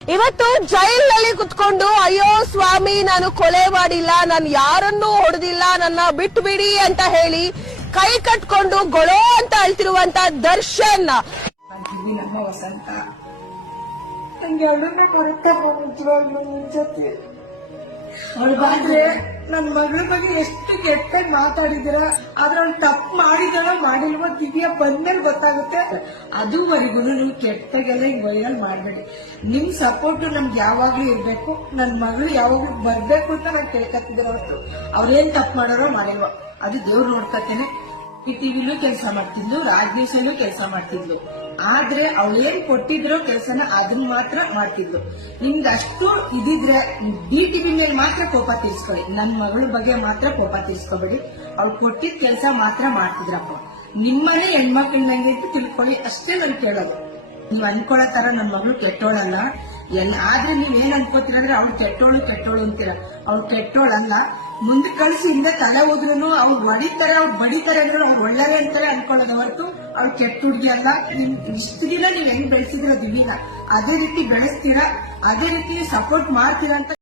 ಇವತ್ತು ಜೈಲಿನಲ್ಲಿ ಕುತ್ಕೊಂಡು ಅಯ್ಯೋ ಸ್ವಾಮಿ ನಾನು ಕೊಲೆ ಮಾಡಿಲ್ಲ, ನಾನು ಯಾರನ್ನೂ ಹೊಡೆದಿಲ್ಲ, ನನ್ನ ಬಿಟ್ಟು ಬಿಡಿ ಅಂತ ಹೇಳಿ ಕೈ ಕಟ್ಕೊಂಡು ಗೊಳೋ ಅಂತ ಅಳ್ತಿರುವಂತ ದರ್ಶನ್. ನಮ್ಮ ವಸಂತ ನಂಗೆ ಅವಳನ್ನೇ ಬರುತ್ತೆ ನಿಜವಾಗ್ಲೂ ಜೊತೆ ಆದ್ರೆ ನನ್ ಮಗಳ ಬಗ್ಗೆ ಎಷ್ಟು ಕೆಟ್ಟಾಗಿ ಮಾತಾಡಿದಿರ, ಆದ್ರೆ ಅವ್ನು ತಪ್ಪು ಮಾಡಿದಾರೋ ಮಾಡಿಲ್ವೋ ದಿವ್ಯ ಬಂದ್ಮೇಲೆ ಗೊತ್ತಾಗುತ್ತೆ. ಅದುವರೆಗೂ ನೀವು ಕೆಟ್ಟಾಗೆಲ್ಲ ಹಿಂಗ್ ವೈರಲ್ ಮಾಡ್ಬೇಡಿ. ನಿಮ್ ಸಪೋರ್ಟ್ ನಮ್ಗೆ ಯಾವಾಗ್ಲೂ ಇರ್ಬೇಕು. ನನ್ ಮಗಳು ಯಾವಾಗ್ಲೂ ಬರ್ಬೇಕು ಅಂತ ನಾನು ಕೇಳ್ಕತ್ತಿದ್ದೀರ ಹೊರತು ಅವ್ರೇನ್ ತಪ್ಪು ಮಾಡಾರೋ ಮಾಡಿಲ್ವೋ ಅದು ದೇವ್ರು ನೋಡ್ಕತ್ತೇನೆ. ಟಿವಿಲೂ ಕೆಲಸ ಮಾಡ್ತಿದ್ಲು, ರಾಜ್ ನ್ಯೂಸಲ್ಲೂ ಕೆಲಸ ಮಾಡ್ತಿದ್ಲು. ಆದ್ರೆ ಅವಳೇನ್ ಕೊಟ್ಟಿದ್ರು ಕೆಲಸನ ಅದನ್ನ ಮಾತ್ರ ಮಾಡ್ತಿದ್ಲು. ನಿಮ್ಗೆ ಅಷ್ಟು ಇದಿದ್ರೆ ಟಿವಿ ಮೇಲೆ ಮಾತ್ರ ಕೋಪ ತೀರ್ಸ್ಕೊಳ್ಳಿ, ನನ್ ಮಗಳ ಬಗ್ಗೆ ಮಾತ್ರ ಕೋಪ ತೀರ್ಸ್ಕೊಬೇಡಿ. ಅವ್ಳು ಕೊಟ್ಟಿದ್ ಕೆಲಸ ಮಾತ್ರ ಮಾಡ್ತಿದ್ರಪ್ಪ. ನಿಮ್ಮನೆ ಹೆಣ್ಮಕ್ಳ ನಂಗೆ ಅಂತ ತಿಳ್ಕೊಳ್ಳಿ, ಅಷ್ಟೇ ನನ್ ಕೇಳೋದು. ನೀವ್ ಅನ್ಕೊಳ್ಳೋ ತರ ನನ್ ಮಗಳು ಕೆಟ್ಟೋಳಲ್ಲ. ಆದ್ರೆ ನೀವ್ ಏನ್ ಅನ್ಕೋತೀರ ಅಂದ್ರೆ ಅವ್ಳು ಕೆಟ್ಟೋಳು ಅಂತೀರ. ಅವ್ಳು ಕೆಟ್ಟೋಳಲ್ಲ. ಮುಂದೆ ಕಳಿಸಿ ಹಿಂದೆ ತಲೆ ಹೋದ್ರೂ ಅವ್ರು ಹೊಡಿತಾರೆ, ಅವ್ರು ಬಡಿತಾರೆ ಅಂದ್ರೆ ಅವ್ರು ಒಳ್ಳೆಯ ಅಂತಾರೆ ಅನ್ಕೊಳ್ಳೋದು ಹೊರತು ಅವ್ಳು ಕೆಟ್ಟ ಹುಡುಗಿ ಅಲ್ಲ. ಇಷ್ಟು ದಿನ ನೀವ್ ಹೆಂಗ್ ಬೆಳೆಸಿದಿರೋ ದಿವಿನ ಅದೇ ರೀತಿ ಬೆಳೆಸ್ತೀರಾ, ಅದೇ ರೀತಿ ಸಪೋರ್ಟ್ ಮಾಡ್ತೀರಾ ಅಂತ